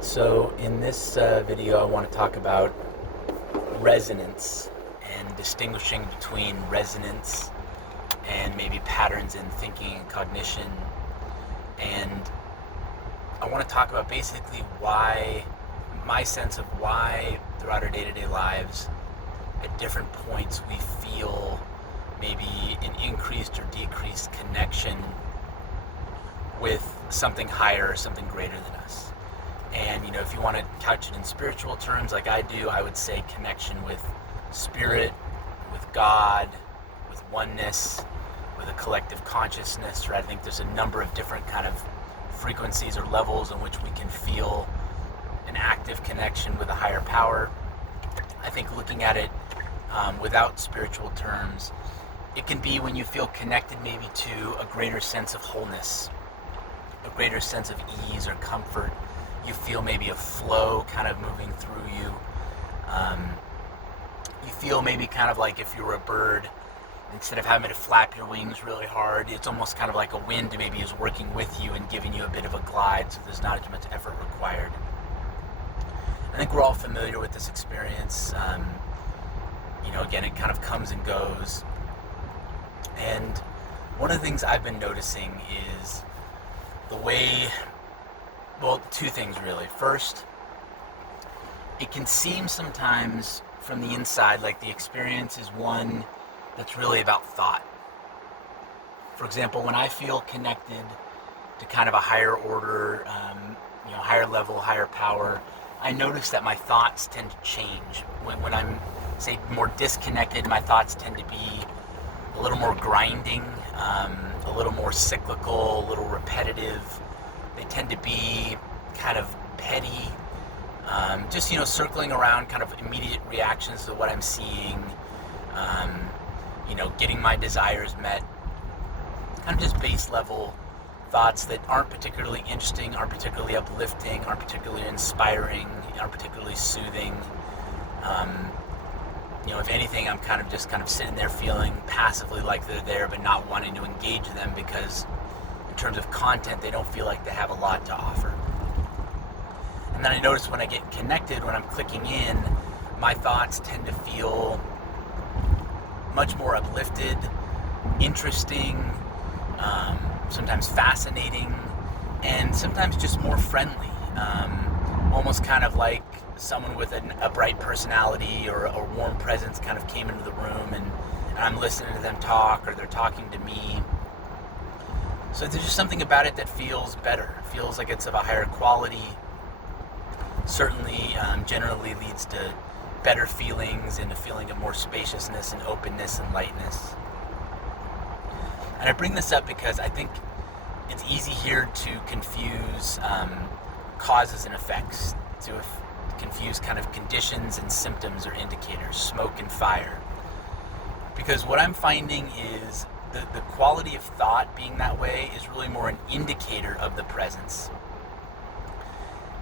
So in this video I want to talk about resonance and distinguishing between resonance and maybe patterns in thinking and cognition. And I want to talk about basically why, my sense of why throughout our day-to-day lives at different points we feel maybe an increased or decreased connection with something higher, something greater than us. And if you want to couch it in spiritual terms like I do, I would say connection with spirit, with God, with oneness, with a collective consciousness, right? I think there's a number of different kind of frequencies or levels in which we can feel an active connection with a higher power. I think looking at it without spiritual terms, it can be when you feel connected maybe to a greater sense of wholeness, a greater sense of ease or comfort. You feel maybe a flow kind of moving through you. You feel maybe kind of like if you were a bird, instead of having to flap your wings really hard, it's almost kind of like a wind maybe is working with you and giving you a bit of a glide, so there's not as much effort required. I think we're all familiar with this experience. Again, it kind of comes and goes. And one of the things I've been noticing is the way, well, two things really. First, it can seem sometimes from the inside like the experience is one that's really about thought. For example, when I feel connected to kind of a higher order, higher level, higher power, I notice that my thoughts tend to change. When I'm, say, more disconnected, my thoughts tend to be a little more grinding, a little more cyclical, a little repetitive. They tend to be kind of petty, just circling around kind of immediate reactions to what I'm seeing, getting my desires met, kind of just base level thoughts that aren't particularly interesting, aren't particularly uplifting, aren't particularly inspiring, aren't particularly soothing. If anything, I'm kind of sitting there feeling passively like they're there, but not wanting to engage them because in terms of content, they don't feel like they have a lot to offer. And then I notice when I get connected, when I'm clicking in, my thoughts tend to feel much more uplifted, interesting, sometimes fascinating, and sometimes just more friendly. Almost kind of like someone with a bright personality or a warm presence kind of came into the room and I'm listening to them talk or they're talking to me. So there's just something about it that feels better. It feels like it's of a higher quality. Certainly, generally leads to better feelings and a feeling of more spaciousness and openness and lightness. And I bring this up because I think it's easy here to confuse causes and effects, to confuse kind of conditions and symptoms or indicators, smoke and fire. Because what I'm finding is the quality of thought being that way is really more an indicator of the presence.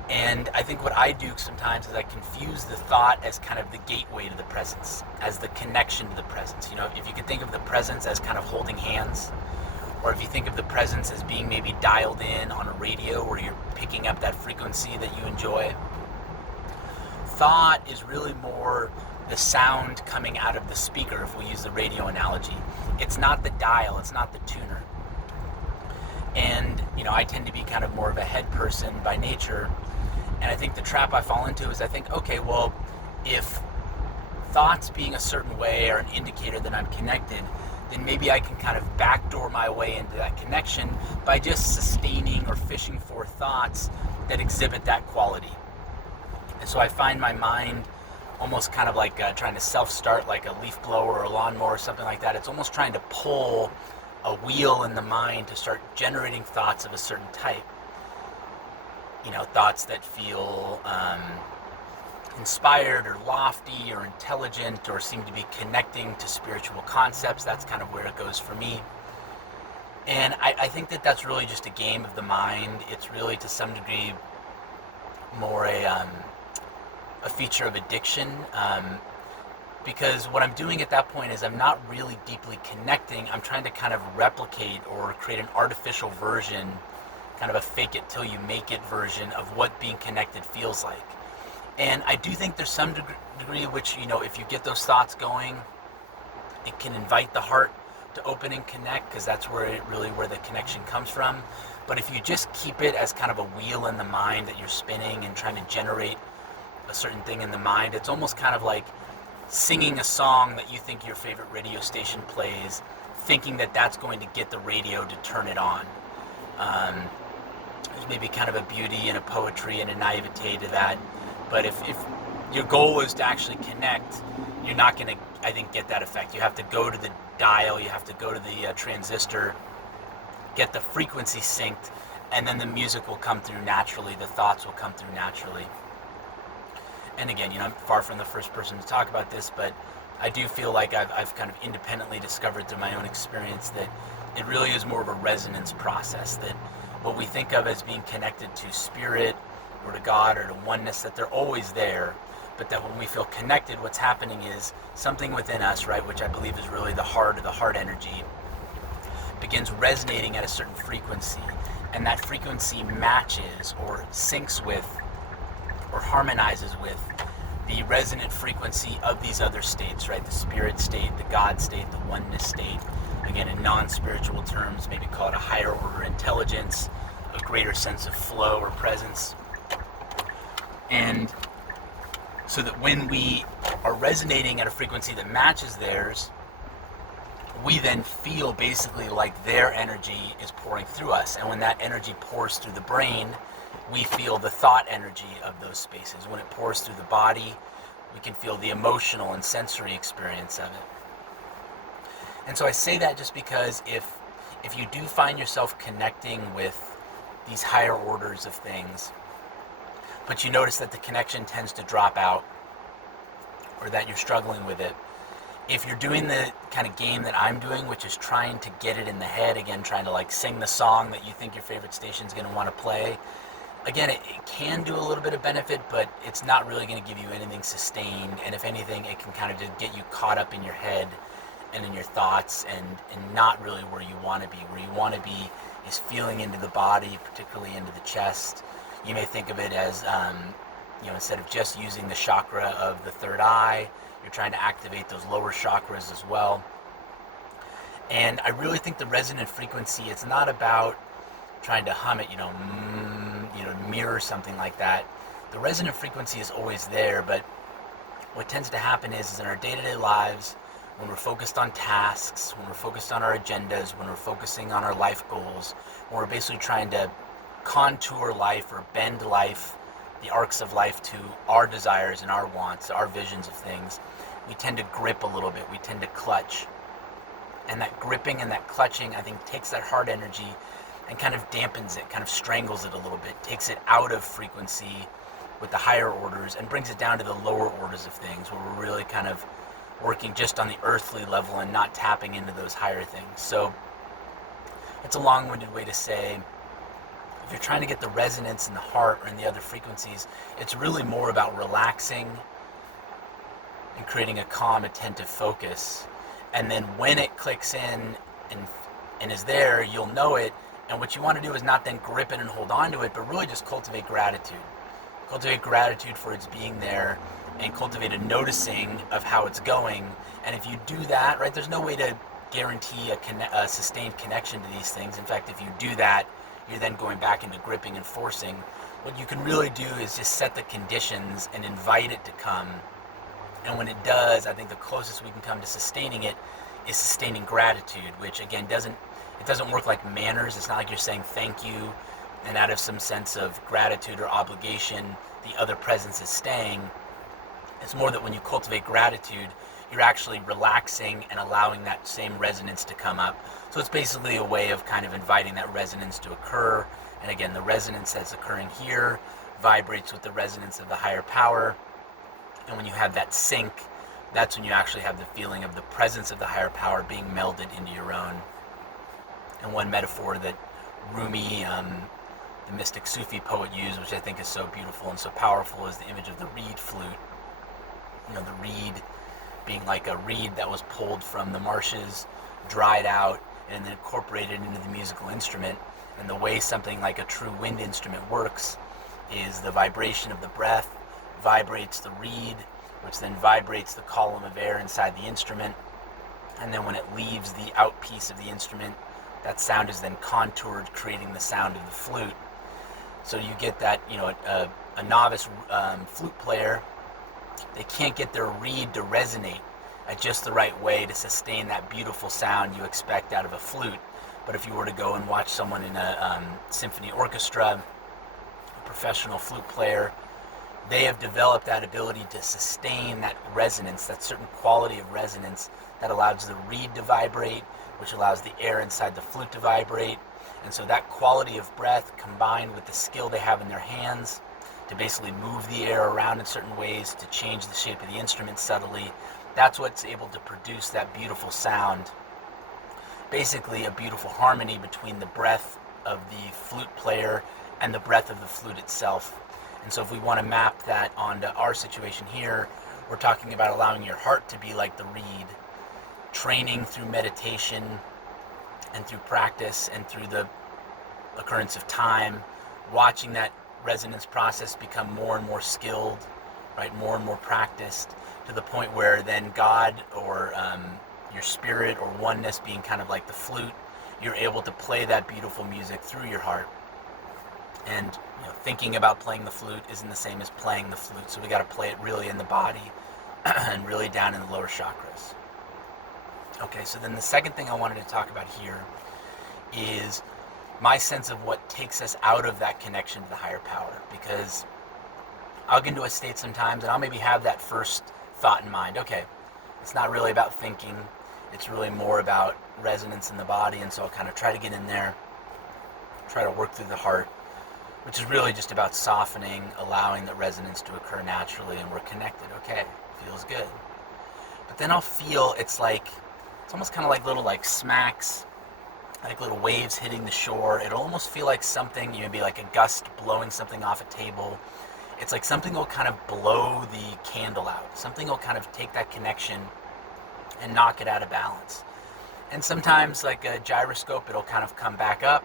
And I think what I do sometimes is I confuse the thought as kind of the gateway to the presence, as the connection to the presence. If you could think of the presence as kind of holding hands, or if you think of the presence as being maybe dialed in on a radio where you're picking up that frequency that you enjoy, thought is really more the sound coming out of the speaker, if we use the radio analogy. It's not the dial, it's not the tuner. And, I tend to be kind of more of a head person by nature. And I think the trap I fall into is I think, okay, well, if thoughts being a certain way are an indicator that I'm connected, then maybe I can kind of backdoor my way into that connection by just sustaining or fishing for thoughts that exhibit that quality. And so I find my mind almost kind of like trying to self-start like a leaf blower or a lawnmower or something like that. It's almost trying to pull a wheel in the mind to start generating thoughts of a certain type. Thoughts that feel inspired or lofty or intelligent or seem to be connecting to spiritual concepts. That's kind of where it goes for me. And I think that that's really just a game of the mind. It's really to some degree more a feature of addiction. Because what I'm doing at that point is I'm not really deeply connecting. I'm trying to kind of replicate or create an artificial version kind of a fake it till you make it version of what being connected feels like. And I do think there's some degree which, if you get those thoughts going, it can invite the heart to open and connect, because that's where the connection comes from. But if you just keep it as kind of a wheel in the mind that you're spinning and trying to generate a certain thing in the mind, it's almost kind of like singing a song that you think your favorite radio station plays, thinking that that's going to get the radio to turn it on. There's maybe kind of a beauty and a poetry and a naivete to that. But if your goal is to actually connect, you're not going to, I think, get that effect. You have to go to the dial, you have to go to the transistor, get the frequency synced, and then the music will come through naturally, the thoughts will come through naturally. And again, I'm far from the first person to talk about this, but I do feel like I've kind of independently discovered through my own experience that it really is more of a resonance process, that what we think of as being connected to spirit or to God or to oneness, that they're always there, but that when we feel connected, what's happening is something within us, right, which I believe is really the heart, or the heart energy, begins resonating at a certain frequency, and that frequency matches or syncs with or harmonizes with the resonant frequency of these other states, right? The spirit state, the God state, the oneness state. Again, in non-spiritual terms, maybe call it a higher order intelligence, a greater sense of flow or presence. And so that when we are resonating at a frequency that matches theirs, we then feel basically like their energy is pouring through us. And when that energy pours through the brain, we feel the thought energy of those spaces. When it pours through the body, we can feel the emotional and sensory experience of it. And so I say that just because if you do find yourself connecting with these higher orders of things, but you notice that the connection tends to drop out, or that you're struggling with it, if you're doing the kind of game that I'm doing, which is trying to get it in the head, again, trying to like sing the song that you think your favorite station's going to want to play, again, it can do a little bit of benefit, but it's not really going to give you anything sustained. And if anything, it can kind of just get you caught up in your head and in your thoughts, and not really where you want to be. Where you want to be is feeling into the body, particularly into the chest. You may think of it as, instead of just using the chakra of the third eye, you're trying to activate those lower chakras as well. And I really think the resonant frequency, it's not about trying to hum it, mirror something like that. The resonant frequency is always there, but what tends to happen is in our day-to-day lives, when we're focused on tasks, when we're focused on our agendas, when we're focusing on our life goals, when we're basically trying to contour life or bend life, the arcs of life to our desires and our wants, our visions of things, we tend to grip a little bit, we tend to clutch. And that gripping and that clutching, I think, takes that heart energy and kind of dampens it, kind of strangles it a little bit, takes it out of frequency with the higher orders and brings it down to the lower orders of things, where we're really kind of working just on the earthly level and not tapping into those higher things. So it's a long-winded way to say, if you're trying to get the resonance in the heart or in the other frequencies, it's really more about relaxing and creating a calm, attentive focus. And then when it clicks in and is there, you'll know it. And what you want to do is not then grip it and hold on to it, but really just cultivate gratitude. Cultivate gratitude for its being there, and cultivate a noticing of how it's going. And if you do that, right, there's no way to guarantee a sustained connection to these things. In fact, if you do that, you're then going back into gripping and forcing. What you can really do is just set the conditions and invite it to come. And when it does, I think the closest we can come to sustaining it is sustaining gratitude, which again doesn't work like manners. It's not like you're saying thank you, and out of some sense of gratitude or obligation, the other presence is staying. It's more that when you cultivate gratitude, you're actually relaxing and allowing that same resonance to come up. So it's basically a way of kind of inviting that resonance to occur. And again, the resonance that's occurring here vibrates with the resonance of the higher power. And when you have that sync, that's when you actually have the feeling of the presence of the higher power being melded into your own. And one metaphor that Rumi, the mystic Sufi poet, used, which I think is so beautiful and so powerful, is the image of the reed flute. The reed being like a reed that was pulled from the marshes, dried out, and then incorporated into the musical instrument. And the way something like a true wind instrument works is the vibration of the breath vibrates the reed, which then vibrates the column of air inside the instrument. And then when it leaves the out piece of the instrument, that sound is then contoured, creating the sound of the flute. So you get that, a novice flute player, they can't get their reed to resonate at just the right way to sustain that beautiful sound you expect out of a flute. But if you were to go and watch someone in a symphony orchestra, a professional flute player, they have developed that ability to sustain that resonance, that certain quality of resonance that allows the reed to vibrate, which allows the air inside the flute to vibrate. And so that quality of breath combined with the skill they have in their hands to basically move the air around in certain ways to change the shape of the instrument subtly, that's what's able to produce that beautiful sound. Basically a beautiful harmony between the breath of the flute player and the breath of the flute itself. And so if we want to map that onto our situation here, we're talking about allowing your heart to be like the reed, training through meditation and through practice and through the occurrence of time, watching that resonance process become more and more skilled, right, more and more practiced, to the point where then God or your spirit or oneness being kind of like the flute, you're able to play that beautiful music through your heart. And thinking about playing the flute isn't the same as playing the flute, so we got to play it really in the body and really down in the lower chakras. Okay, so then the second thing I wanted to talk about here is my sense of what takes us out of that connection to the higher power. Because I'll get into a state sometimes and I'll maybe have that first thought in mind. Okay, it's not really about thinking, it's really more about resonance in the body, and so I'll kind of try to get in there, try to work through the heart, which is really just about softening, allowing the resonance to occur naturally, and we're connected. Okay, feels good. But then I'll feel it's almost kind of like little smacks, like little waves hitting the shore. It'll almost feel like something, maybe like a gust blowing something off a table. It's like something will kind of blow the candle out. Something will kind of take that connection and knock it out of balance. And sometimes, like a gyroscope, it'll kind of come back up.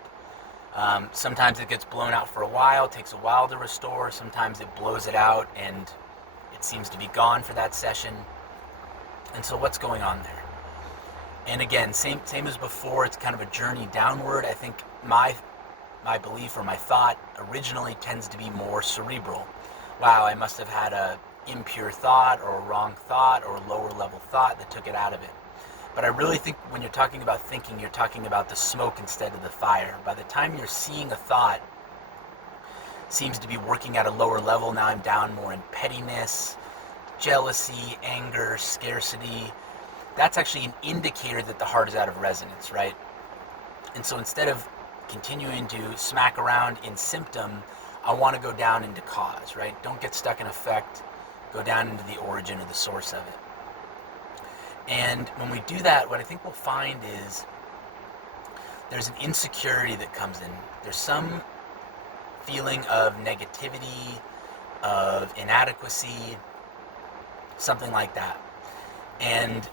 Sometimes it gets blown out for a while, it takes a while to restore. Sometimes it blows it out and it seems to be gone for that session. And so what's going on there? And again, same as before, it's kind of a journey downward. I think my belief or my thought originally tends to be more cerebral. Wow, I must have had a impure thought or a wrong thought or a lower level thought that took it out of it. But I really think when you're talking about thinking, you're talking about the smoke instead of the fire. By the time you're seeing a thought seems to be working at a lower level, now I'm down more in pettiness, jealousy, anger, scarcity. That's actually an indicator that the heart is out of resonance, right? And so instead of continuing to smack around in symptom, I want to go down into cause, right? Don't get stuck in effect. Go down into the origin or the source of it. And when we do that, what I think we'll find is there's an insecurity that comes in. There's some feeling of negativity, of inadequacy, something like that. And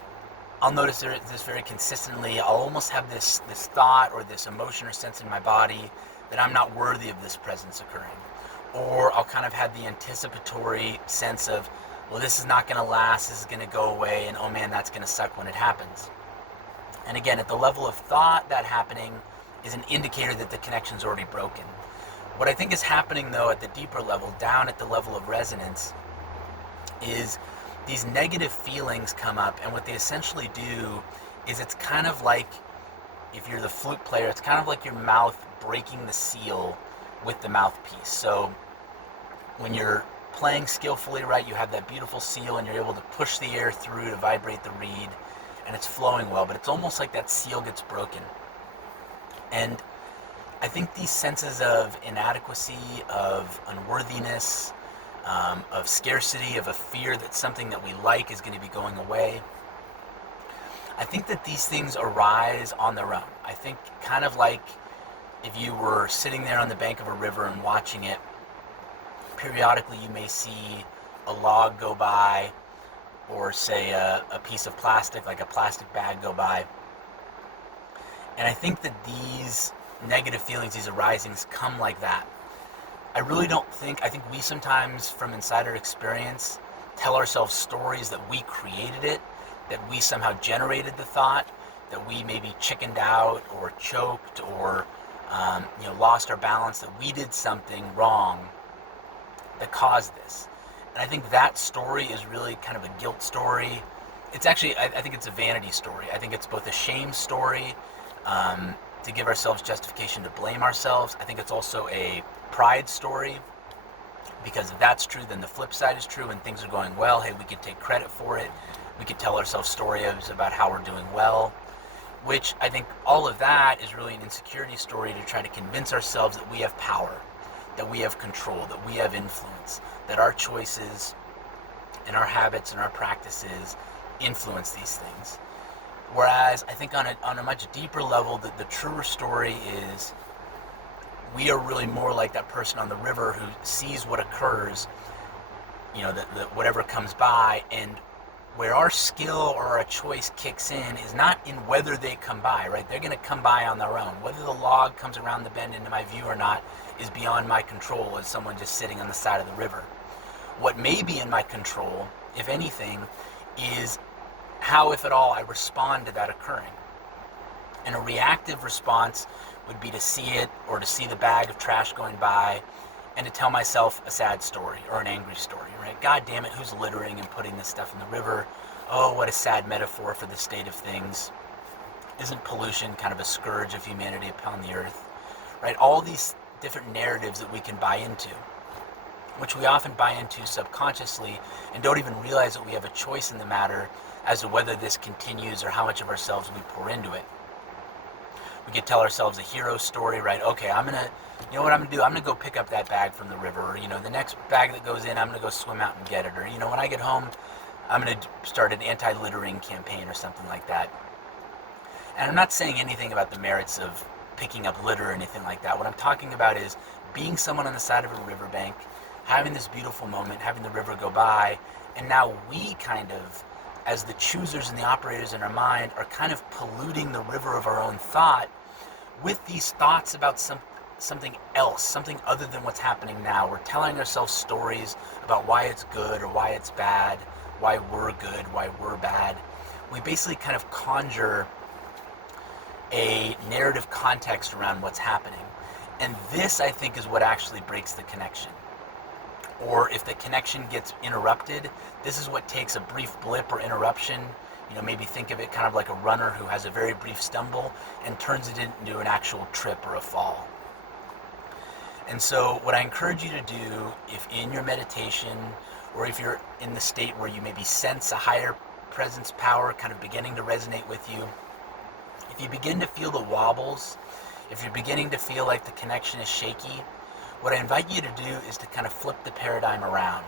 I'll notice this very consistently. I'll almost have this thought or this emotion or sense in my body that I'm not worthy of this presence occurring. Or I'll kind of have the anticipatory sense of, well, this is not going to last, this is going to go away, and oh man, that's going to suck when it happens. And again, at the level of thought, that happening is an indicator that the connection's already broken. What I think is happening, though, at the deeper level, down at the level of resonance, is these negative feelings come up, and what they essentially do is it's kind of like, if you're the flute player, it's kind of like your mouth breaking the seal with the mouthpiece. So when you're playing skillfully, right, you have that beautiful seal and you're able to push the air through to vibrate the reed and it's flowing well, but it's almost like that seal gets broken. And I think these senses of inadequacy, of unworthiness, of scarcity, of a fear that something that we like is going to be going away, I think that these things arise on their own. I think kind of like if you were sitting there on the bank of a river and watching it, periodically you may see a log go by, or say a piece of plastic, like a plastic bag, go by. And I think that these negative feelings, these arisings come like that. I really don't think, I think we sometimes from inside our experience tell ourselves stories that we created it, that we somehow generated the thought, that we maybe chickened out or choked or lost our balance, that we did something wrong that caused this. And I think that story is really kind of a guilt story. It's actually, I think it's a vanity story. I think it's both a shame story, to give ourselves justification to blame ourselves. I think it's also a pride story, because if that's true, then the flip side is true. When things are going well, hey, we could take credit for it. We could tell ourselves stories about how we're doing well, which I think all of that is really an insecurity story to try to convince ourselves that we have power, that we have control, that we have influence, that our choices and our habits and our practices influence these things. Whereas I think on a much deeper level, the truer story is we are really more like that person on the river who sees what occurs, whatever comes by, and where our skill or our choice kicks in is not in whether they come by, right? They're going to come by on their own. Whether the log comes around the bend into my view or not is beyond my control as someone just sitting on the side of the river. What may be in my control, if anything, is how, if at all, I respond to that occurring. And a reactive response would be to see it, or to see the bag of trash going by, and to tell myself a sad story or an angry story, right? God damn it, who's littering and putting this stuff in the river? Oh, what a sad metaphor for the state of things. Isn't pollution kind of a scourge of humanity upon the earth? Right? All these different narratives that we can buy into, which we often buy into subconsciously and don't even realize that we have a choice in the matter as to whether this continues or how much of ourselves we pour into it. We could tell ourselves a hero story, right? Okay, I'm gonna do? I'm gonna go pick up that bag from the river, or, the next bag that goes in, I'm gonna go swim out and get it, or, when I get home, I'm gonna start an anti-littering campaign or something like that. And I'm not saying anything about the merits of picking up litter or anything like that. What I'm talking about is being someone on the side of a riverbank, having this beautiful moment, having the river go by, and now we kind of, as the choosers and the operators in our mind, are kind of polluting the river of our own thought with these thoughts about something else, something other than what's happening now. We're telling ourselves stories about why it's good or why it's bad, why we're good, why we're bad. We basically kind of conjure a narrative context around what's happening. And this, I think, is what actually breaks the connection. Or if the connection gets interrupted, this is what takes a brief blip or interruption. Maybe think of it kind of like a runner who has a very brief stumble and turns it into an actual trip or a fall. And so what I encourage you to do, if in your meditation, or if you're in the state where you maybe sense a higher presence power kind of beginning to resonate with you, if you begin to feel the wobbles, if you're beginning to feel like the connection is shaky, what I invite you to do is to kind of flip the paradigm around.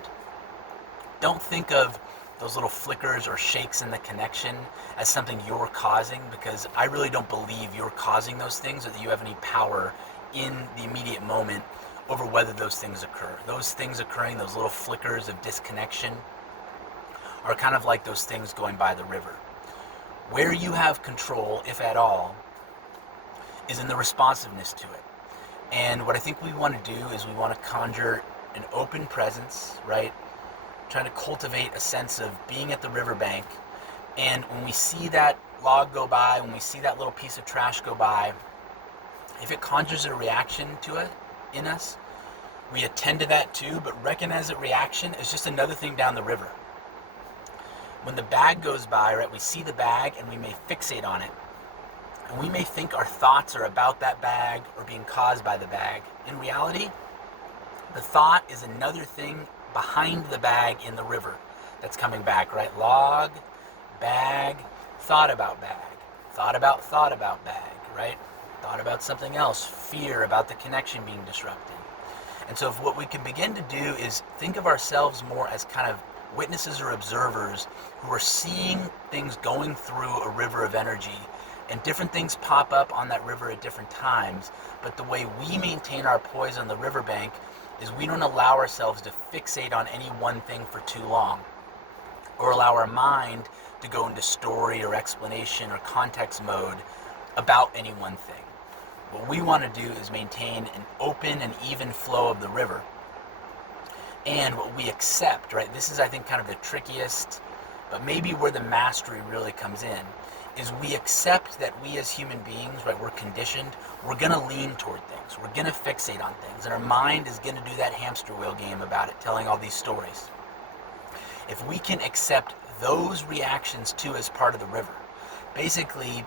Don't think of those little flickers or shakes in the connection as something you're causing, because I really don't believe you're causing those things, or that you have any power in the immediate moment over whether those things occur. Those things occurring, those little flickers of disconnection, are kind of like those things going by the river. Where you have control, if at all, is in the responsiveness to it. And what I think we want to do is we want to conjure an open presence, right? Trying to cultivate a sense of being at the riverbank. And when we see that log go by, when we see that little piece of trash go by, if it conjures a reaction to it in us, we attend to that too, but recognize that reaction is just another thing down the river. When the bag goes by, right, we see the bag and we may fixate on it. And we may think our thoughts are about that bag or being caused by the bag. In reality, the thought is another thing behind the bag in the river that's coming back, right? Log, bag, thought about bag, thought about bag, right? Thought about something else, fear about the connection being disrupted. And so if what we can begin to do is think of ourselves more as kind of witnesses or observers who are seeing things going through a river of energy, and different things pop up on that river at different times, but the way we maintain our poise on the riverbank is we don't allow ourselves to fixate on any one thing for too long, or allow our mind to go into story or explanation or context mode about any one thing. What we want to do is maintain an open and even flow of the river. And what we accept, right, this is, I think, kind of the trickiest, but maybe where the mastery really comes in, is we accept that we as human beings, right, we're conditioned, we're going to lean toward things, we're going to fixate on things, and our mind is going to do that hamster wheel game about it, telling all these stories. If we can accept those reactions too as part of the river, basically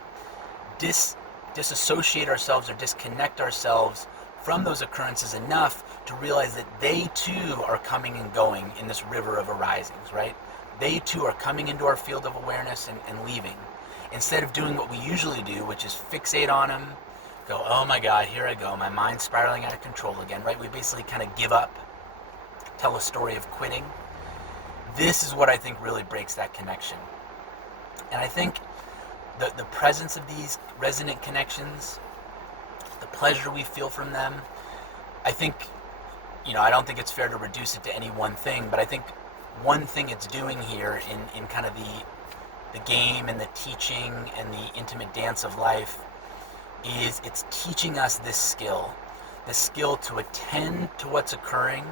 disassociate ourselves or disconnect ourselves from those occurrences enough to realize that they too are coming and going in this river of arisings, right? They too are coming into our field of awareness and leaving. Instead of doing what we usually do, which is fixate on them, go, oh my God, here I go, my mind's spiraling out of control again, right? We basically kind of give up, tell a story of quitting. This is what I think really breaks that connection. And I think the presence of these resonant connections, the pleasure we feel from them, I think, I don't think it's fair to reduce it to any one thing, but I think one thing it's doing here in kind of the game and the teaching and the intimate dance of life is it's teaching us this skill to attend to what's occurring,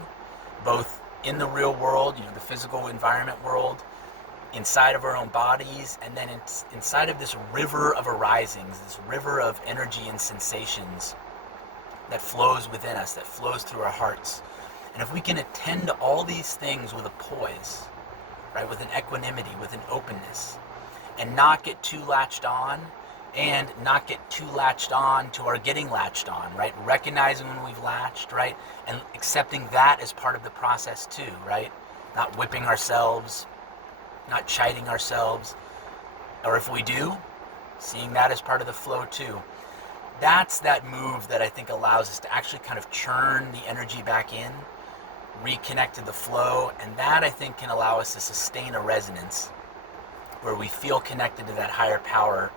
both in the real world, the physical environment world, inside of our own bodies, and then inside of this river of arisings, this river of energy and sensations that flows within us, that flows through our hearts. And if we can attend to all these things with a poise, right, with an equanimity, with an openness, and not get too latched on, and not get too latched on to our getting latched on, right? Recognizing when we've latched, right? And accepting that as part of the process too, right? Not whipping ourselves, not chiding ourselves, or if we do, seeing that as part of the flow too. That's that move that I think allows us to actually kind of churn the energy back in, reconnect to the flow, and that I think can allow us to sustain a resonance where we feel connected to that higher power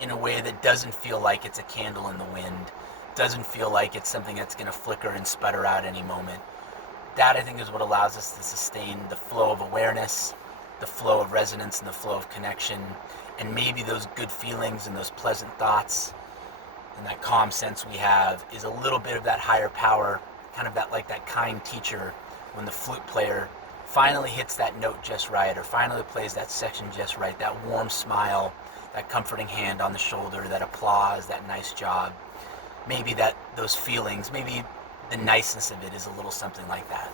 in a way that doesn't feel like it's a candle in the wind, doesn't feel like it's something that's going to flicker and sputter out any moment. That I think is what allows us to sustain the flow of awareness, the flow of resonance, and the flow of connection, and maybe those good feelings and those pleasant thoughts and that calm sense we have is a little bit of that higher power, kind of that like that kind teacher when the flute player finally hits that note just right, or finally plays that section just right, that warm smile, that comforting hand on the shoulder, that applause, that nice job. Maybe those feelings, maybe the niceness of it is a little something like that.